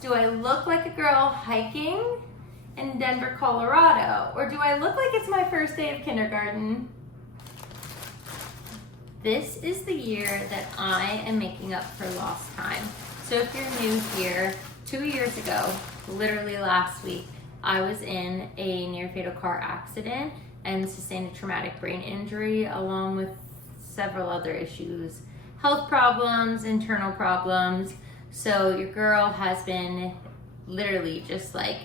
Do I look like a girl hiking in Denver, Colorado? Or do I look like it's my first day of kindergarten? This is the year that I am making up for lost time. So if you're new here, 2 years ago, literally last week, I was in a near fatal car accident and sustained a traumatic brain injury along with several other issues, health problems, internal problems. So your girl has been literally just like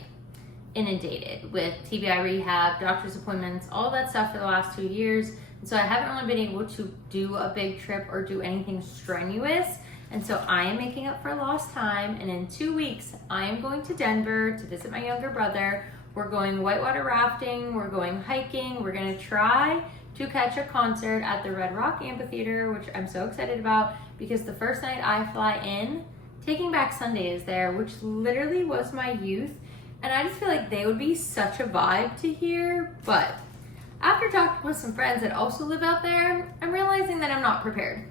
inundated with TBI rehab, doctor's appointments, all that stuff for the last 2 years. And so I haven't really been able to do a big trip or do anything strenuous. And so I am making up for lost time. And in 2 weeks, I am going to Denver to visit my younger brother. We're going whitewater rafting, we're going hiking, we're gonna try to catch a concert at the Red Rock Amphitheater, which I'm so excited about because the first night I fly in, Taking Back Sunday is there, which literally was my youth. And I just feel like they would be such a vibe to hear. But after talking with some friends that also live out there, I'm realizing that I'm not prepared.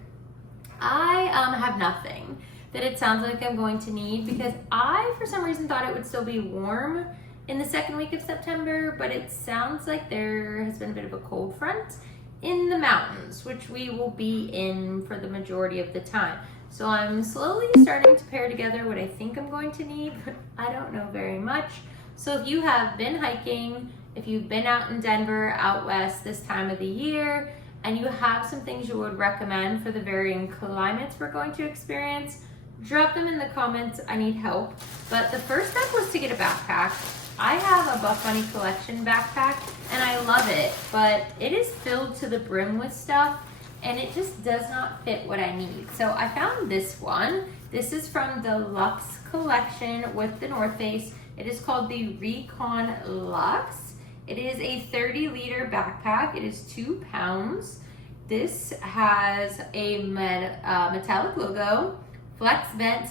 I have nothing that it sounds like I'm going to need because I, for some reason, thought it would still be warm in the second week of September, but it sounds like there has been a bit of a cold front in the mountains, which we will be in for the majority of the time. So I'm slowly starting to pair together what I think I'm going to need, but I don't know very much. So if you have been hiking, if you've been out in Denver, out west this time of the year, and you have some things you would recommend for the varying climates we're going to experience, drop them in the comments. I need help. But the first step was to get a backpack. I have a Buff Bunny collection backpack and I love it, but it is filled to the brim with stuff and it just does not fit what I need. So I found this one. This is from the Luxe collection with the North Face. It is called the Recon Luxe. It is a 30-liter backpack. It is 2 pounds. This has a metallic logo, flex vent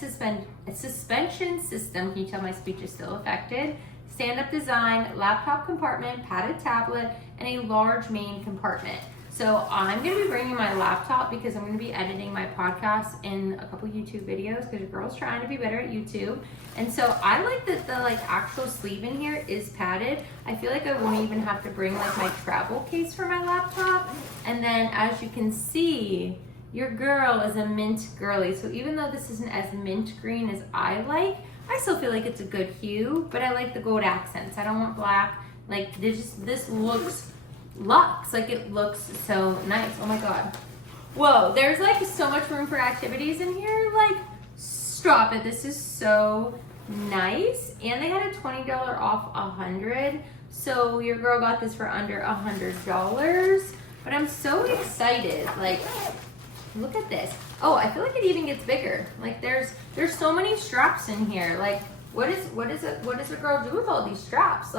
suspension system. Can you tell my speech is still affected? Stand-up design, laptop compartment, padded tablet, and a large main compartment. So I'm gonna be bringing my laptop because I'm gonna be editing my podcast in a couple YouTube videos because your girl's trying to be better at YouTube. And so I like that the actual sleeve in here is padded. I feel like I won't even have to bring my travel case for my laptop. And then as you can see, your girl is a mint girly. So even though this isn't as mint green as I like, I still feel like it's a good hue, but I like the gold accents. I don't want black. Like this looks luxe, like it looks so nice. Oh my God. Whoa, there's so much room for activities in here. Stop it. This is so nice. And they had a $20 off 100. So your girl got this for under $100. But I'm so excited. Look at this. Oh, I feel like it even gets bigger. There's so many straps in here. What does a girl do with all these straps?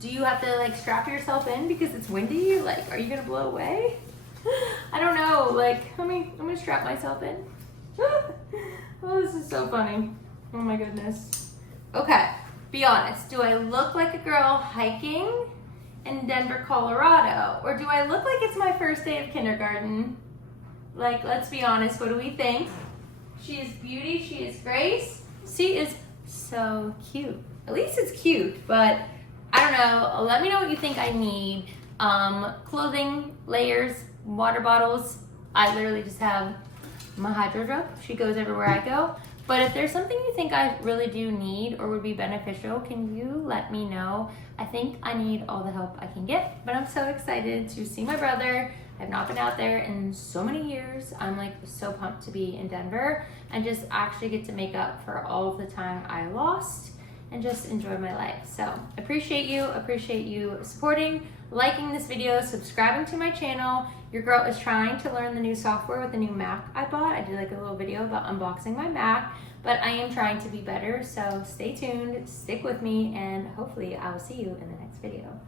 Do you have to strap yourself in because it's windy? Are you gonna blow away? I don't know. Let me strap myself in. Oh, this is so funny. Oh my goodness. Okay, be honest. Do I look like a girl hiking in Denver, Colorado? Or do I look like it's my first day of kindergarten? Let's be honest, what do we think? She is beauty, she is grace. She is so cute. At least it's cute, but I don't know. Let me know what you think I need. Clothing, layers, water bottles. I literally just have my hydro drop. She goes everywhere I go. But if there's something you think I really do need or would be beneficial, can you let me know? I think I need all the help I can get, but I'm so excited to see my brother. I've not been out there in so many years. I'm so pumped to be in Denver and just actually get to make up for all of the time I lost and just enjoy my life. So appreciate you supporting, liking this video, subscribing to my channel. Your girl is trying to learn the new software with the new Mac I bought. I did a little video about unboxing my Mac, but I am trying to be better. So stay tuned, stick with me, and hopefully I will see you in the next video.